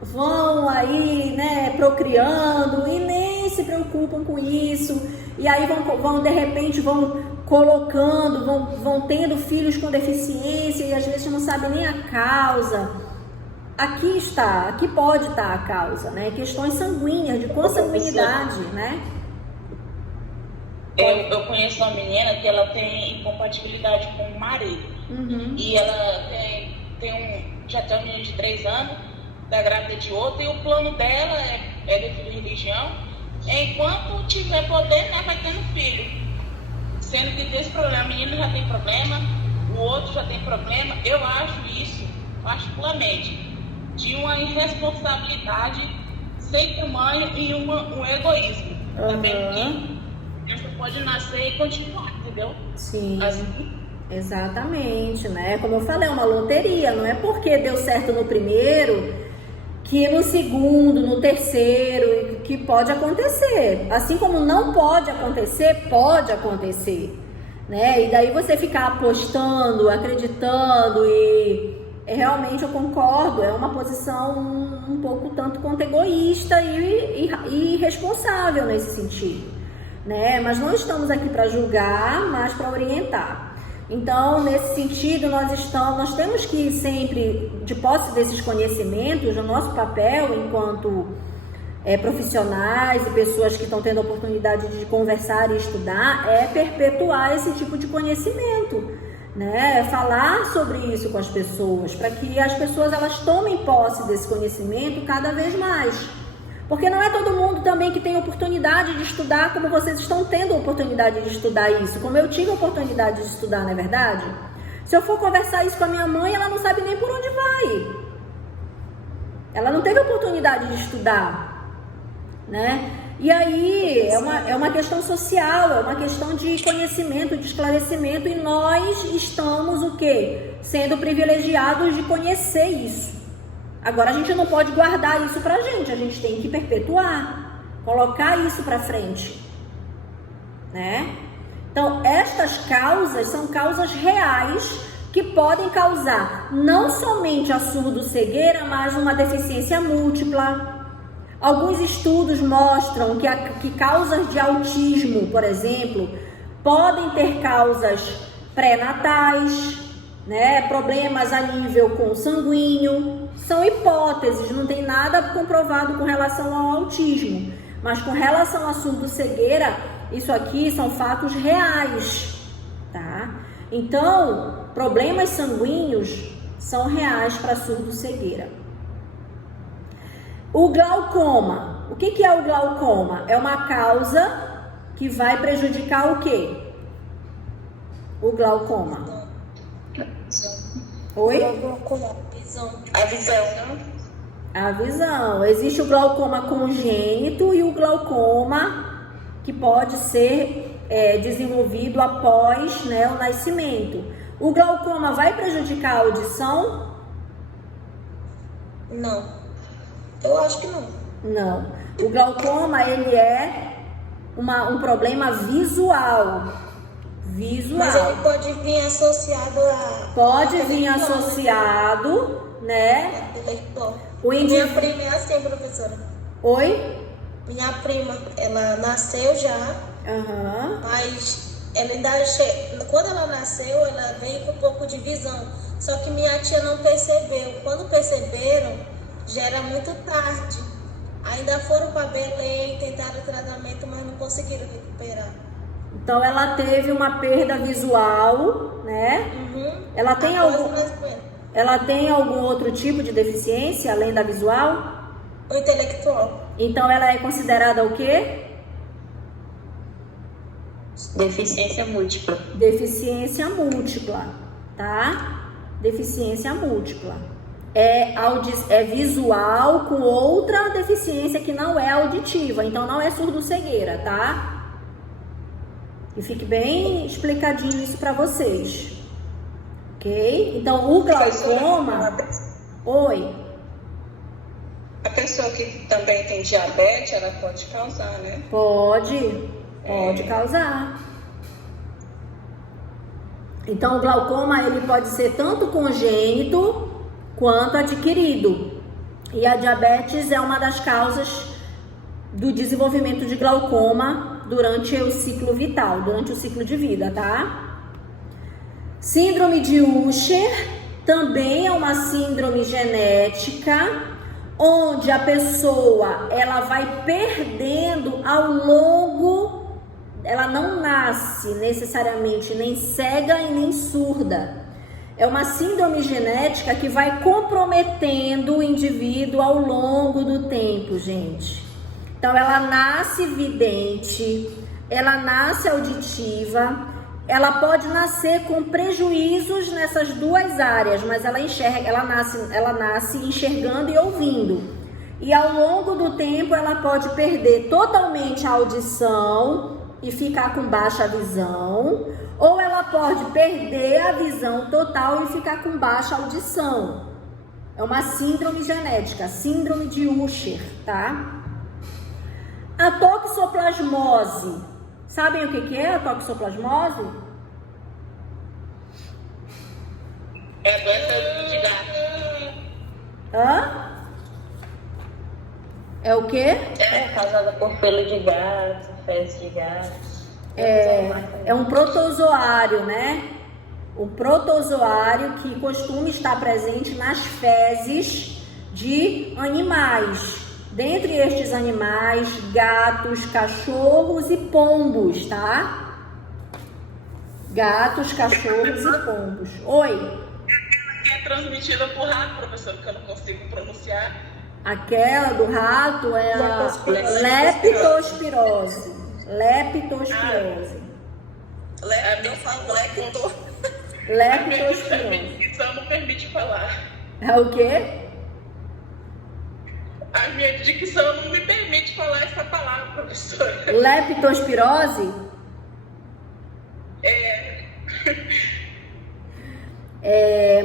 vão aí, né, procriando e nem se preocupam com isso. E aí vão de repente, vão colocando, vão tendo filhos com deficiência e às vezes não sabem nem a causa. Aqui pode estar a causa, né? Questões sanguíneas, de consanguinidade, né? Eu conheço uma menina que ela tem incompatibilidade com o marido. E ela já tem um menino de 3 anos, tá grávida de outro, e o plano dela é devido à religião. Enquanto tiver poder, né, vai tendo filho. Sendo que desse problema, a menina já tem problema, o outro já tem problema. Eu acho isso, particularmente, de uma irresponsabilidade sem tamanho e um egoísmo. Também que você pode nascer e continuar, entendeu? Sim. Assim. Exatamente, né? Como eu falei, é uma loteria. Não é porque deu certo no primeiro que no segundo, no terceiro, que pode acontecer. Assim como não pode acontecer, pode acontecer, né? E daí você ficar apostando, acreditando e realmente eu concordo, é uma posição um pouco tanto quanto egoísta e irresponsável nesse sentido, né? Mas não estamos aqui para julgar, mas para orientar. Então, nesse sentido, nós temos que sempre, de posse desses conhecimentos, o nosso papel enquanto profissionais e pessoas que estão tendo a oportunidade de conversar e estudar, é perpetuar esse tipo de conhecimento, né? Falar sobre isso com as pessoas, para que as pessoas elas tomem posse desse conhecimento cada vez mais. Porque não é todo mundo também que tem oportunidade de estudar como vocês estão tendo a oportunidade de estudar isso, como eu tive a oportunidade de estudar, não é verdade? Se eu for conversar isso com a minha mãe, ela não sabe nem por onde vai. Ela não teve oportunidade de estudar, né? E aí é uma questão social, é uma questão de conhecimento, de esclarecimento, e nós estamos o quê? Sendo privilegiados de conhecer isso. Agora a gente não pode guardar isso pra gente, a gente tem que perpetuar, colocar isso pra frente, né? Então, estas causas são causas reais que podem causar não somente a surdo-cegueira, mas uma deficiência múltipla. Alguns estudos mostram que causas de autismo, por exemplo, podem ter causas pré-natais, né? Problemas a nível consanguíneo. São hipóteses, não tem nada comprovado com relação ao autismo. Mas com relação à surdo-cegueira, isso aqui são fatos reais, tá? Então, problemas sanguíneos são reais para surdo-cegueira. O glaucoma. O que é o glaucoma? É uma causa que vai prejudicar o quê? O glaucoma. Oi? A visão. A visão. Existe o glaucoma congênito e o glaucoma que pode ser desenvolvido após, né, o nascimento. O glaucoma vai prejudicar a audição? Não. Eu acho que não. Não. O glaucoma, ele é um problema visual. Mas ele pode vir associado a... Pode vir associado, né? Minha prima é assim, professora. Oi? Minha prima, ela nasceu já, mas ela ainda quando ela nasceu, ela veio com um pouco de visão. Só que minha tia não percebeu. Quando perceberam, já era muito tarde. Ainda foram para Belém, tentaram o tratamento, mas não conseguiram recuperar. Então ela teve uma perda visual, né? Ela tem algum outro tipo de deficiência além da visual? O intelectual. Então ela é considerada o quê? Deficiência múltipla. Deficiência múltipla, tá? Deficiência múltipla. É visual com outra deficiência que não é auditiva, então não é surdo-cegueira, tá? E fique bem explicadinho isso para vocês. Ok? Então, o glaucoma... Oi? A pessoa que também tem diabetes, ela pode causar, né? Pode causar. Então, o glaucoma, ele pode ser tanto congênito quanto adquirido. E a diabetes é uma das causas do desenvolvimento de glaucoma durante o ciclo vital, durante o ciclo de vida, tá? Síndrome de Usher também é uma síndrome genética, onde a pessoa ela vai perdendo ao longo ela não nasce necessariamente nem cega e nem surda. É uma síndrome genética que vai comprometendo o indivíduo ao longo do tempo, gente. Então, ela nasce vidente, ela nasce auditiva, ela pode nascer com prejuízos nessas duas áreas, mas ela nasce enxergando e ouvindo. E ao longo do tempo, ela pode perder totalmente a audição e ficar com baixa visão, ou ela pode perder a visão total e ficar com baixa audição. É uma síndrome genética, síndrome de Usher, tá? A toxoplasmose. Sabem o que é a toxoplasmose? É a doença de gato. Hã? É o quê? É causada por pelo de gato, fezes de gato. É um protozoário, né? O protozoário que costuma estar presente nas fezes de animais. Dentre estes animais, gatos, cachorros e pombos, tá? Gatos, cachorros e pombos. Oi? Que é transmitida por rato, professor, que eu não consigo pronunciar. Aquela do rato é a leptospirose. Leptospirose. Eu falo lepto. Leptospirose. A dicção não permite falar. É o quê? A minha dicção não me permite falar essa palavra, professora. Leptospirose?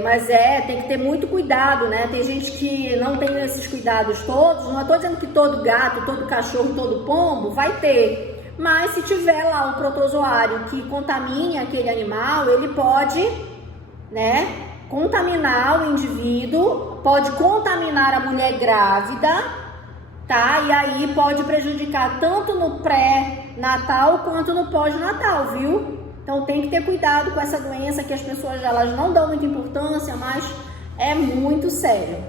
Mas tem que ter muito cuidado, né? Tem gente que não tem esses cuidados todos. Não estou dizendo que todo gato, todo cachorro, todo pombo vai ter. Mas se tiver lá um protozoário que contamine aquele animal, ele pode, né, contaminar o indivíduo, pode contaminar a mulher grávida, tá? E aí pode prejudicar tanto no pré-natal quanto no pós-natal, viu? Então tem que ter cuidado com essa doença que as pessoas elas não dão muita importância, mas é muito sério,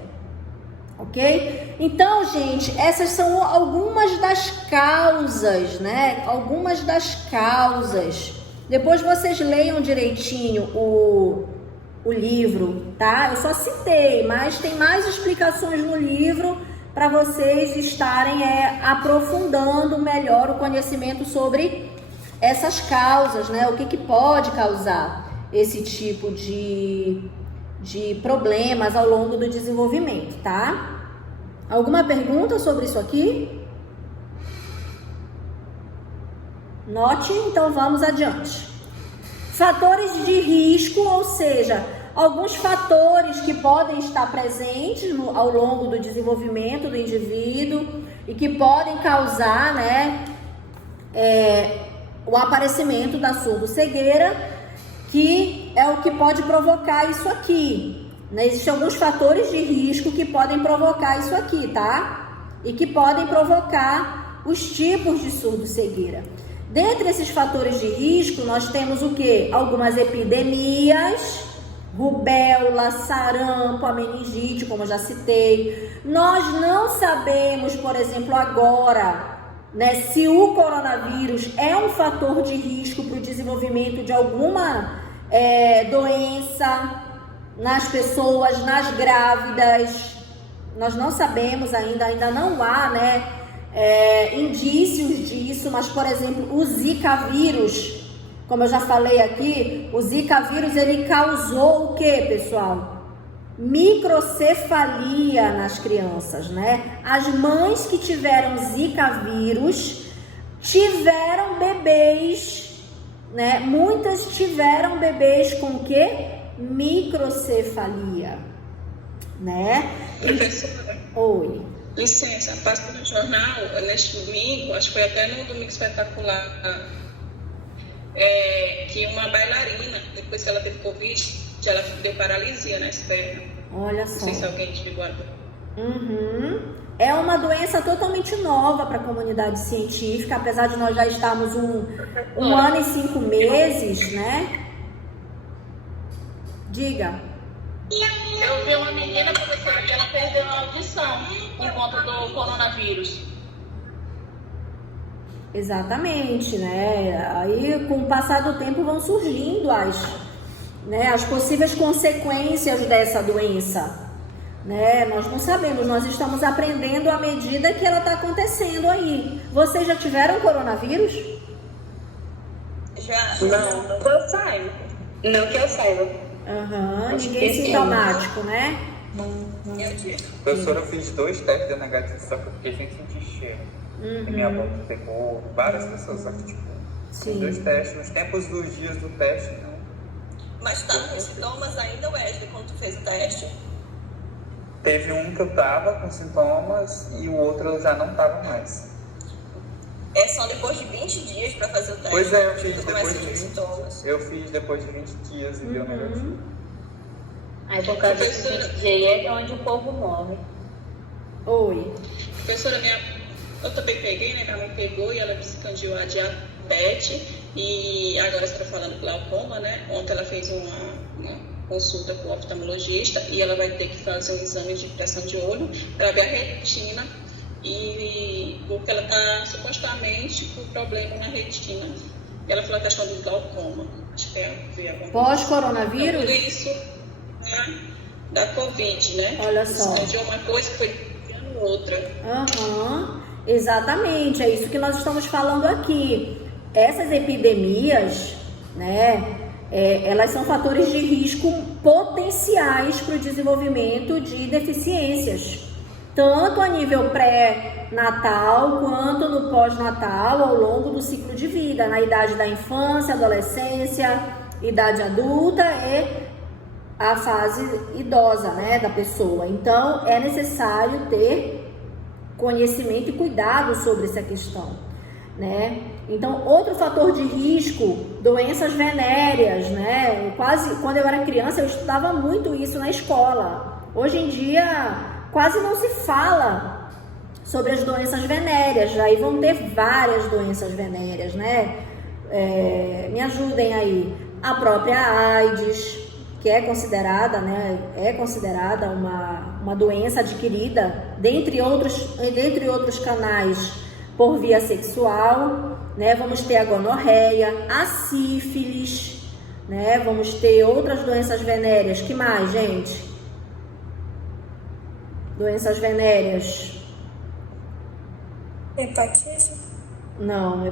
ok? Então, gente, essas são algumas das causas, né? Algumas das causas. Depois vocês leiam direitinho o livro, tá? Eu só citei, mas tem mais explicações no livro para vocês estarem aprofundando melhor o conhecimento sobre essas causas, né? O que pode causar esse tipo de problemas ao longo do desenvolvimento, tá? Alguma pergunta sobre isso aqui? Note, então vamos adiante. Fatores de risco, ou seja, alguns fatores que podem estar presentes ao longo do desenvolvimento do indivíduo e que podem causar, né, o aparecimento da surdo-cegueira, que é o que pode provocar isso aqui, né? Existem alguns fatores de risco que podem provocar isso aqui, tá? E que podem provocar os tipos de surdo-cegueira. Dentre esses fatores de risco, nós temos o quê? Algumas epidemias, rubéola, sarampo, a meningite, como eu já citei. Nós não sabemos, por exemplo, agora, né, se o coronavírus é um fator de risco para o desenvolvimento de alguma doença nas pessoas, nas grávidas. Nós não sabemos ainda não há, né, indícios disso, mas, por exemplo, o Zika vírus, como eu já falei aqui, o Zika vírus, ele causou o que, pessoal? Microcefalia nas crianças, né? As mães que tiveram Zika vírus tiveram bebês, né? Muitas tiveram bebês com o quê? Microcefalia, né? Professora. Oi. Licença, passa no jornal, neste domingo, acho que foi até no Domingo Espetacular, que uma bailarina, depois que ela teve Covid, ela deu paralisia nas pernas. Olha só. Não sei se alguém divulgou. É uma doença totalmente nova para a comunidade científica, apesar de nós já estarmos um ano e 5 meses, né? Diga. Eu vi uma menina, professora, que ela perdeu a audição por conta do coronavírus. Exatamente, né? Aí, com o passar do tempo, vão surgindo as possíveis consequências dessa doença, né? Nós não sabemos, nós estamos aprendendo à medida que ela está acontecendo aí. Vocês já tiveram coronavírus? Já. Não que eu saiba. Não que eu saiba. Ninguém sintomático, né? Eu tive. Professora, eu fiz 2 testes negativos, só que eu fiquei sem sentir cheiro. E minha avó pegou, várias pessoas, só que tipo, fiz 2 testes, nos tempos dos dias do teste, não. Mas tá com sintomas ainda, Wesley, quando tu fez o teste? Teve um que eu tava com sintomas e o outro eu já não tava mais. É só depois de 20 dias pra fazer o teste. Pois é, eu fiz tu depois começa a de ter 20 sintomas. Eu fiz depois de 20 dias e deu negativo. Aí por causa desse dia é onde o povo morre. Oi. Professora, eu também peguei, né? Minha mãe pegou e ela disse que candiou a diabetes. E agora você está falando glaucoma, né? Ontem ela fez uma consulta com o oftalmologista e ela vai ter que fazer um exame de pressão de olho para ver a retina. E porque ela está supostamente com problema na retina. Ela falou a questão do glaucoma. Acho que é Pós-coronavírus? tudo isso, né, da Covid, né? Olha só. De uma coisa que foi outra. Exatamente, é isso que nós estamos falando aqui. Essas epidemias, né, elas são fatores de risco potenciais para o desenvolvimento de deficiências, tanto a nível pré-natal quanto no pós-natal, ao longo do ciclo de vida, na idade da infância, adolescência, idade adulta e a fase idosa, né, da pessoa. Então, é necessário ter conhecimento e cuidado sobre essa questão, né? Então, outro fator de risco, doenças venéreas, né? Quando eu era criança, eu estudava muito isso na escola. Hoje em dia, quase não se fala sobre as doenças venéreas. Aí vão ter várias doenças venéreas, né? Me ajudem aí. A própria AIDS, que é considerada uma doença adquirida, dentre outros canais, por via sexual, né? Vamos ter a gonorreia, a sífilis, né? Vamos ter outras doenças venéreas. Que mais, gente? Doenças venéreas. Hepatite? Não,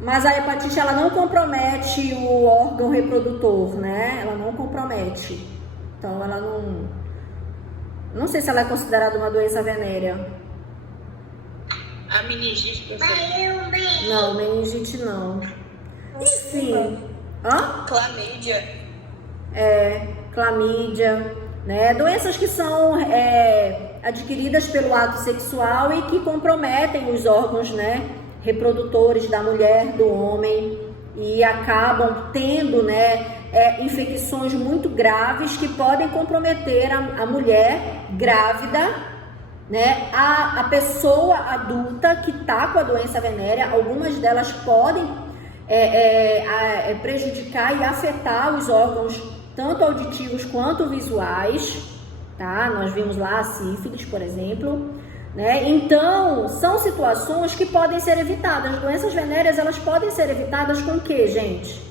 mas a hepatite, ela não compromete o órgão reprodutor, né? Ela não compromete. Então, ela não sei se ela é considerada uma doença venérea. A meningite, professor. Não, meningite não. Enfim. Clamídia. Clamídia, né? Doenças que são adquiridas pelo ato sexual e que comprometem os órgãos, né, reprodutores da mulher, do homem, e acabam tendo, né, infecções muito graves que podem comprometer a mulher grávida, né, a pessoa adulta que está com a doença venérea. Algumas delas podem prejudicar e afetar os órgãos tanto auditivos quanto visuais, tá? Nós vimos lá a sífilis, por exemplo, né? Então, são situações que podem ser evitadas. As doenças venéreas, elas podem ser evitadas com o que, gente?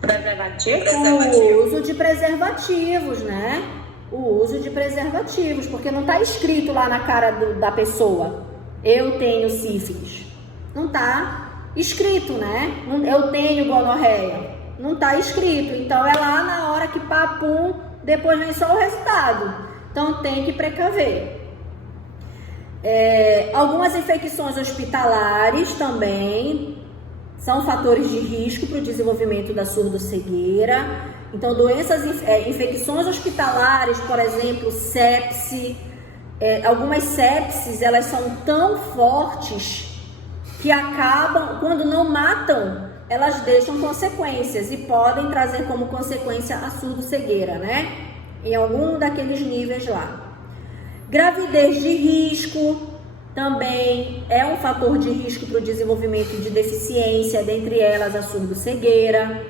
Preservativo? O uso de preservativos, né? O uso de preservativos, porque não está escrito lá na cara da pessoa, eu tenho sífilis. Não está escrito, né? Eu tenho gonorreia. Não está escrito. Então, é lá na hora que papum, depois vem só o resultado. Então, tem que precaver. Algumas infecções hospitalares também são fatores de risco para o desenvolvimento da surdo-cegueira. Então, infecções hospitalares, por exemplo, sepse. Algumas sepses, elas são tão fortes que acabam, quando não matam, elas deixam consequências e podem trazer como consequência a surdo-cegueira, né? Em algum daqueles níveis lá. Gravidez de risco também é um fator de risco para o desenvolvimento de deficiência, dentre elas a surdo-cegueira,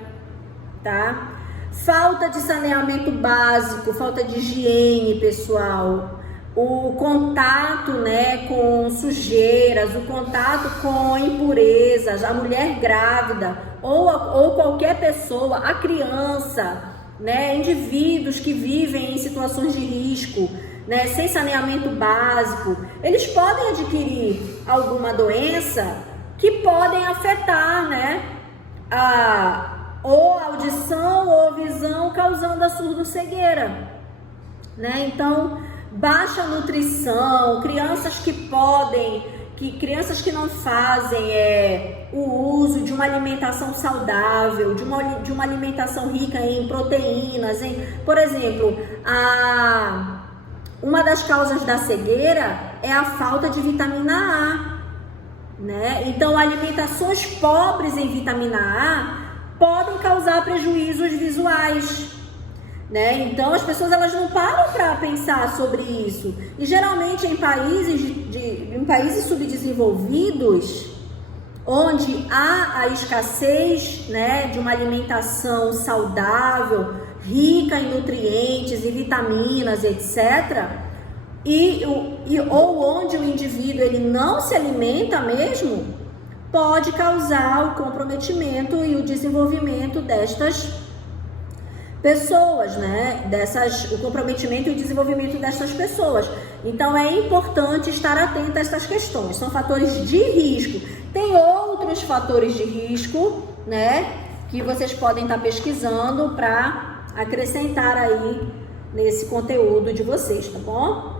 tá? Falta de saneamento básico, falta de higiene pessoal, o contato, né, com sujeiras, o contato com impurezas, a mulher grávida ou qualquer pessoa, a criança, né, indivíduos que vivem em situações de risco, né, sem saneamento básico, eles podem adquirir alguma doença que podem afetar, né, ou audição ou visão, causando a surdo-cegueira, né? Então, baixa nutrição, crianças que não fazem o uso de uma alimentação saudável, de uma alimentação rica em proteínas, por exemplo, uma das causas da cegueira é a falta de vitamina A, né? Então, alimentações pobres em vitamina A podem causar prejuízos visuais, né? Então, as pessoas elas não param para pensar sobre isso. E geralmente em países subdesenvolvidos, onde há a escassez, né, de uma alimentação saudável, rica em nutrientes e vitaminas, etc., ou onde o indivíduo ele não se alimenta mesmo, pode causar o comprometimento e o desenvolvimento destas pessoas, né? O comprometimento e o desenvolvimento dessas pessoas. Então, é importante estar atento a essas questões. São fatores de risco. Tem outros fatores de risco, né? Que vocês podem estar pesquisando para acrescentar aí nesse conteúdo de vocês, tá bom?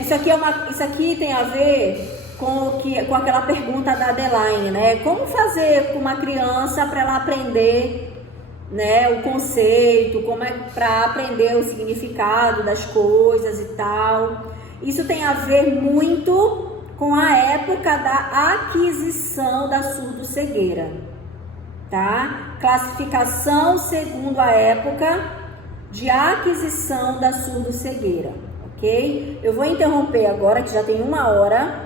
Isso aqui tem a ver com aquela pergunta da Adeline, né? Como fazer com uma criança para ela aprender, né, o conceito, como é para aprender o significado das coisas e tal. Isso tem a ver muito com a época da aquisição da surdo-cegueira, tá? Classificação segundo a época de aquisição da surdo-cegueira, ok? Eu vou interromper agora, que já tem 1 hora.